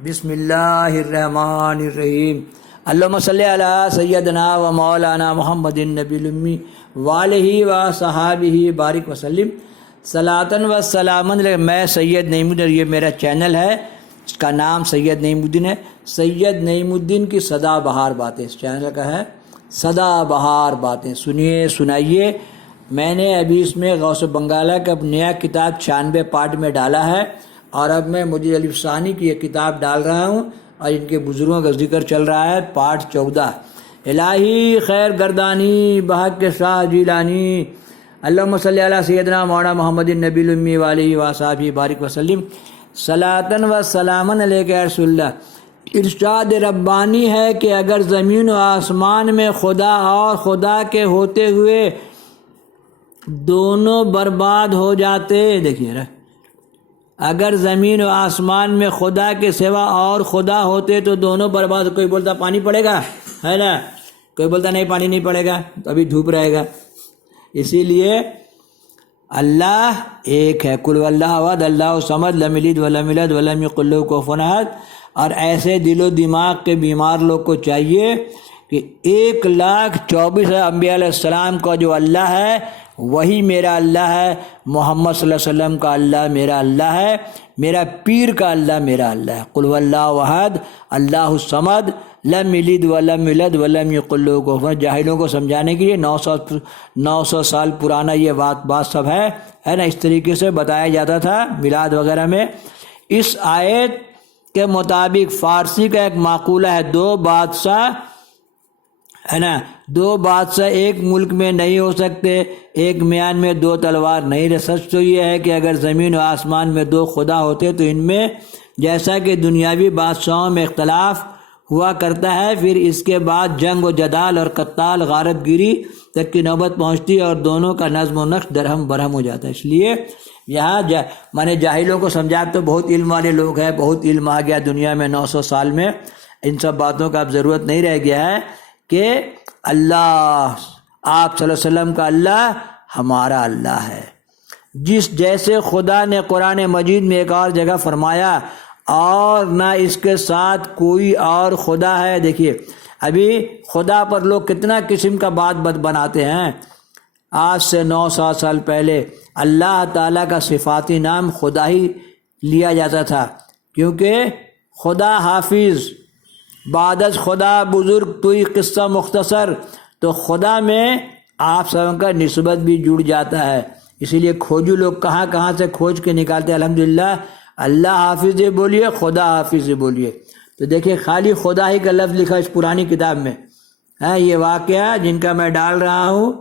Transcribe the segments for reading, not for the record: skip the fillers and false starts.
بسم اللہ الرحمن الرحیم اللہم صلی علی سیدنا و مولانا محمد النبی الامی وآلہ و صحابہ بارک وسلم صلاۃً و سلامً علیہ۔ میں سید نعیم الدین، یہ میرا چینل ہے، اس کا نام سید نعیم الدین ہے۔ سید نعیم الدین کی سدا بہار باتیں، اس چینل کا ہے سدا بہار باتیں، سنیے سنائیے۔ میں نے ابھی اس میں غوث بنگالہ کا نیا کتاب 96 پارٹ میں ڈالا ہے، اور اب میں مجید علی ثانی کی یہ کتاب ڈال رہا ہوں، اور ان کے بزرگوں کا ذکر چل رہا ہے، پارٹ 14۔ الہی خیر گردانی بحق شاہ جیلانی، اللہم صلی علی سیدنا مولانا محمد النبی الامی وآلہ وصحبہ بارک وسلم صلاۃً و سلامً علیک یا رسول اللہ۔ ارشاد ربانی ہے کہ اگر زمین و آسمان میں خدا اور خدا کے ہوتے ہوئے دونوں برباد ہو جاتے، دیکھیے اگر زمین و آسمان میں خدا کے سوا اور خدا ہوتے تو دونوں برباد۔ کوئی بولتا پانی پڑے گا، ہے نا، کوئی بولتا نہیں پانی نہیں پڑے گا، تو ابھی دھوپ رہے گا۔ اسی لیے اللہ ایک ہے، قل واللہ احد اللہ الصمد لم یلد ولم یولد ولم یکن لہ کفوا احد۔ اور ایسے دل و دماغ کے بیمار لوگ کو چاہیے کہ 1,24,000 انبیاء علیہ السلام کا جو اللہ ہے وہی میرا اللہ ہے، محمد صلی اللہ علیہ وسلم کا اللہ میرا اللہ ہے، میرا پیر کا اللہ میرا اللہ ہے۔ قل واللہ احد اللہ الصمد لم یلد ولم یولد ولم یکن لہ کفوا احد۔ جاہلوں کو سمجھانے کے لیے 900 سال پرانا یہ بات سب ہے نا، اس طریقے سے بتایا جاتا تھا میلاد وغیرہ میں۔ اس آیت کے مطابق فارسی کا ایک مقولہ ہے، دو بادشاہ ہے نا، دو بادشاہ ایک ملک میں نہیں ہو سکتے، ایک میان میں دو تلوار نہیں رہ۔ سچ تو یہ ہے کہ اگر زمین و آسمان میں دو خدا ہوتے تو ان میں جیسا کہ دنیاوی بادشاہوں میں اختلاف ہوا کرتا ہے، پھر اس کے بعد جنگ و جدال اور قتال غارت گیری تک کی نوبت پہنچتی اور دونوں کا نظم و نقش درہم برہم ہو جاتا ہے۔ اس لیے یہاں میں نے جاہلوں کو سمجھا، تو بہت علم والے لوگ ہیں، بہت علم آ گیا دنیا میں 900 سال میں، ان سب باتوں کا اب ضرورت نہیں رہ گیا ہے کہ اللہ آپ صلی اللہ علیہ وسلم کا اللہ ہمارا اللہ ہے۔ جیسے خدا نے قرآن مجید میں ایک اور جگہ فرمایا اور نہ اس کے ساتھ کوئی اور خدا ہے۔ دیکھیے ابھی خدا پر لوگ کتنا قسم کا بات بناتے ہیں۔ آج سے 900 سال پہلے اللہ تعالیٰ کا صفاتی نام خدا ہی لیا جاتا تھا، کیونکہ خدا حافظ، بعد از خدا بزرگ توئی قصہ مختصر، تو خدا میں آپ سب کا نسبت بھی جڑ جاتا ہے۔ اسی لیے کھوجو لوگ کہاں کہاں سے کھوج کے نکالتے ہیں۔ الحمدللہ اللہ حافظ یہ بولیے، خدا حافظ یہ بولیے، تو دیکھیں خالی خدا ہی کا لفظ لکھا اس پرانی کتاب میں ہے۔ یہ واقعہ جن کا میں ڈال رہا ہوں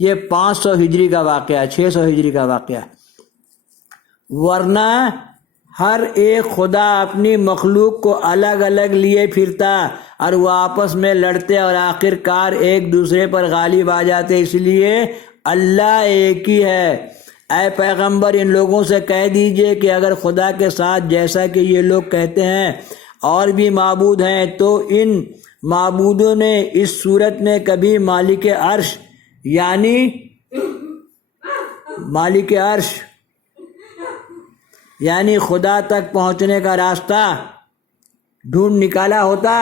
یہ 500 ہجری کا واقعہ، 600 ہجری کا واقعہ، ورنہ ہر ایک خدا اپنی مخلوق کو الگ الگ لیے پھرتا اور وہ آپس میں لڑتے اور آخر کار ایک دوسرے پر غالب آ جاتے۔ اس لیے اللہ ایک ہی ہے۔ اے پیغمبر ان لوگوں سے کہہ دیجئے کہ اگر خدا کے ساتھ جیسا کہ یہ لوگ کہتے ہیں اور بھی معبود ہیں تو ان معبودوں نے اس صورت میں کبھی مالک عرش یعنی مالک عرش یعنی خدا تک پہنچنے کا راستہ ڈھونڈ نکالا ہوتا۔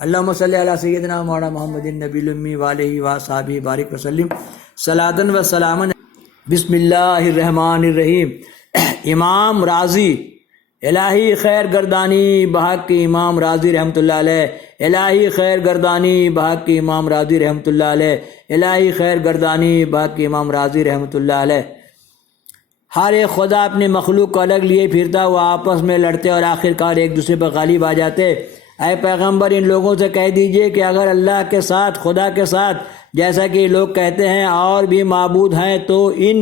اللہم صلی علی سیدنا مولانا محمد النبی الامی وآلہ وصحبہ بارک وسلم صلاۃً و سلامً۔ بسم اللہ الرحمن الرحیم۔ امام راضی، الہی خیر گردانی بحق امام راضی رحمۃ اللہ علیہ، الہی خیر گردانی بحق امام راضی رحمۃ اللہ علیہ، الہی خیر گردانی بحق امام راضی رحمۃ اللہ علیہ۔ ہر ایک خدا اپنی مخلوق کو الگ لیے پھرتا، وہ آپس میں لڑتے اور آخر کار ایک دوسرے پر غالب آ جاتے۔ اے پیغمبر ان لوگوں سے کہہ دیجئے کہ اگر اللہ کے ساتھ، خدا کے ساتھ جیسا کہ لوگ کہتے ہیں اور بھی معبود ہیں تو ان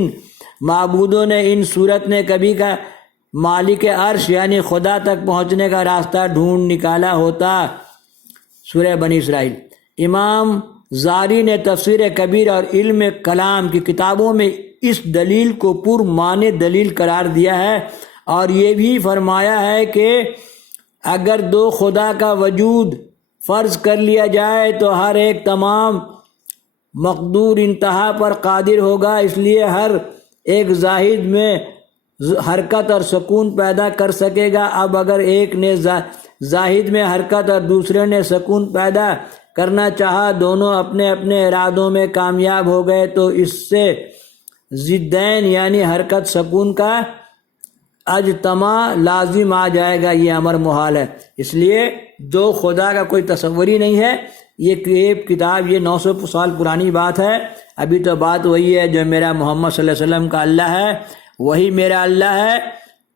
معبودوں نے ان صورت میں کبھی کا مالک عرش یعنی خدا تک پہنچنے کا راستہ ڈھونڈ نکالا ہوتا۔ سورہ بنی اسرائیل۔ امام زاری نے تفسیر کبیر اور علم کلام کی کتابوں میں اس دلیل کو پر معنی دلیل قرار دیا ہے، اور یہ بھی فرمایا ہے کہ اگر دو خدا کا وجود فرض کر لیا جائے تو ہر ایک تمام مقدور انتہا پر قادر ہوگا۔ اس لیے ہر ایک زاہد میں حرکت اور سکون پیدا کر سکے گا۔ اب اگر ایک نے زاہد میں حرکت اور دوسرے نے سکون پیدا کرنا چاہا، دونوں اپنے اپنے ارادوں میں کامیاب ہو گئے، تو اس سے ضدین یعنی حرکت سکون کا اجتماع لازم آ جائے گا، یہ امر محال ہے۔ اس لیے جو خدا کا کوئی تصور ہی نہیں ہے، یہ کتاب یہ 900 سال پرانی بات ہے۔ ابھی تو بات وہی ہے، جو میرا محمد صلی اللہ علیہ وسلم کا اللہ ہے وہی میرا اللہ ہے،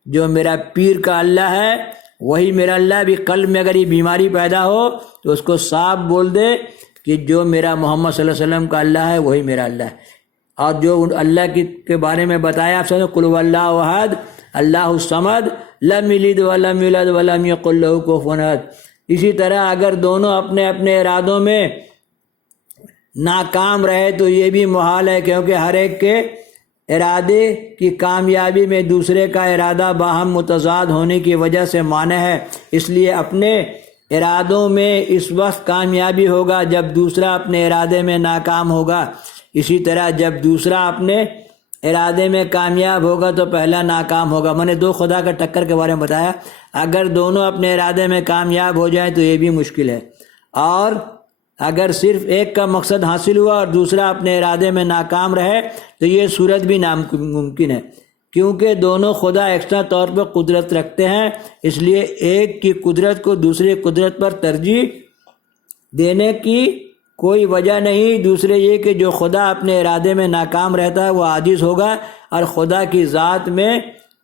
جو میرا پیر کا اللہ ہے وہی میرا اللہ۔ بھی قلب میں اگر یہ بیماری پیدا ہو تو اس کو صاف بول دے کہ جو میرا محمد صلی اللہ علیہ وسلم کا اللہ ہے وہی میرا اللہ ہے۔ اور جو اللہ کے بارے میں بتایا آپ سے، قل هو اللہ احد اللہ الصمد لم یلد ولم یولد ولم یکن لہ کفوا احد۔ اسی طرح اگر دونوں اپنے اپنے ارادوں میں ناکام رہے تو یہ بھی محال ہے، کیونکہ ہر ایک کے ارادے کی کامیابی میں دوسرے کا ارادہ باہم متضاد ہونے کی وجہ سے مانع ہے۔ اس لیے اپنے ارادوں میں اس وقت کامیابی ہوگا جب دوسرا اپنے ارادے میں ناکام ہوگا، اسی طرح جب دوسرا اپنے ارادے میں کامیاب ہوگا تو پہلا ناکام ہوگا۔ میں نے دو خدا کا ٹکر کے بارے میں بتایا، اگر دونوں اپنے ارادے میں کامیاب ہو جائیں تو یہ بھی مشکل ہے، اور اگر صرف ایک کا مقصد حاصل ہوا اور دوسرا اپنے ارادے میں ناکام رہے تو یہ صورت بھی ناممکن ہے، کیونکہ دونوں خدا یکساں طور پر قدرت رکھتے ہیں۔ اس لیے ایک کی قدرت کو دوسری قدرت پر ترجیح دینے کی کوئی وجہ نہیں۔ دوسرے یہ کہ جو خدا اپنے ارادے میں ناکام رہتا ہے وہ عاجز ہوگا، اور خدا کی ذات میں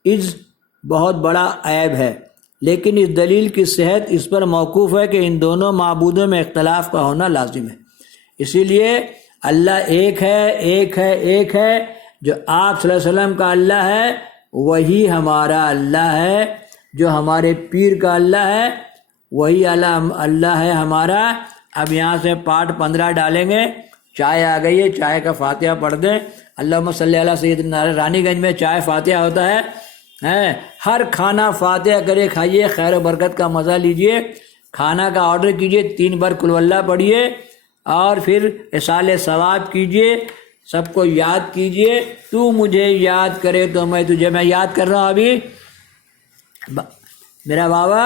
عجز بہت بڑا عیب ہے، لیکن اس دلیل کی صحت اس پر موقوف ہے کہ ان دونوں معبودوں میں اختلاف کا ہونا لازم ہے۔ اسی لیے اللہ ایک ہے، ایک ہے، ایک ہے۔ جو آپ صلی اللہ علیہ وسلم کا اللہ ہے وہی ہمارا اللہ ہے، جو ہمارے پیر کا اللہ ہے وہی اللہ ہے ہمارا۔ اب یہاں سے پارٹ 15 ڈالیں گے۔ چائے آ گئی ہے، چائے کا فاتحہ پڑھ دیں۔ اللہم صلی علی سیدنا۔ رانی گنج میں چائے فاتحہ ہوتا ہے، ہر کھانا فاتحہ کرے کھائیے، خیر و برکت کا مزہ لیجئے۔ کھانا کا آرڈر کیجئے، 3 بار قل واللہ پڑھیے، اور پھر اصال ثواب کیجئے، سب کو یاد کیجئے۔ تو مجھے یاد کرے تو میں تجھے، میں یاد کر رہا ہوں ابھی میرا بابا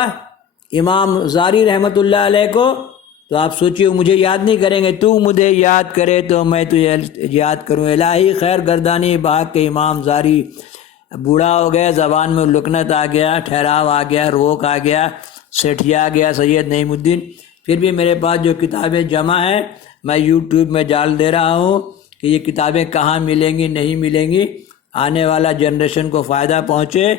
امام زاری رحمۃ اللہ علیہ کو، تو آپ سوچیے مجھے یاد نہیں کریں گے، تو مجھے یاد کرے تو میں تجھے یاد کروں۔ الہی خیر گردانی باغ کے امام زاری بوڑھا ہو گیا، زبان میں لکنت آ گیا، ٹھہراؤ آ گیا، روک آ گیا، سٹھیا آ گیا سید نعیم الدین۔ پھر بھی میرے پاس جو کتابیں جمع ہیں میں یوٹیوب میں ڈال دے رہا ہوں کہ یہ کتابیں کہاں ملیں گی، نہیں ملیں گی، آنے والا جنریشن کو فائدہ پہنچے۔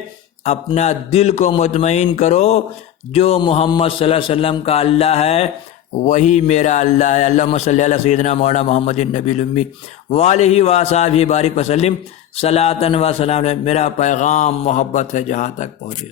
اپنا دل کو مطمئن کرو، جو محمد صلی اللہ علیہ وسلم کا اللہ ہے وہی میرا اللہ ہے۔ اللہم صلی علی سیدنا مولانا محمد النبی الامی وآلہ وصحبہ بارک وسلم صلاۃ و سلام۔ میرا پیغام محبت ہے جہاں تک پہنچے۔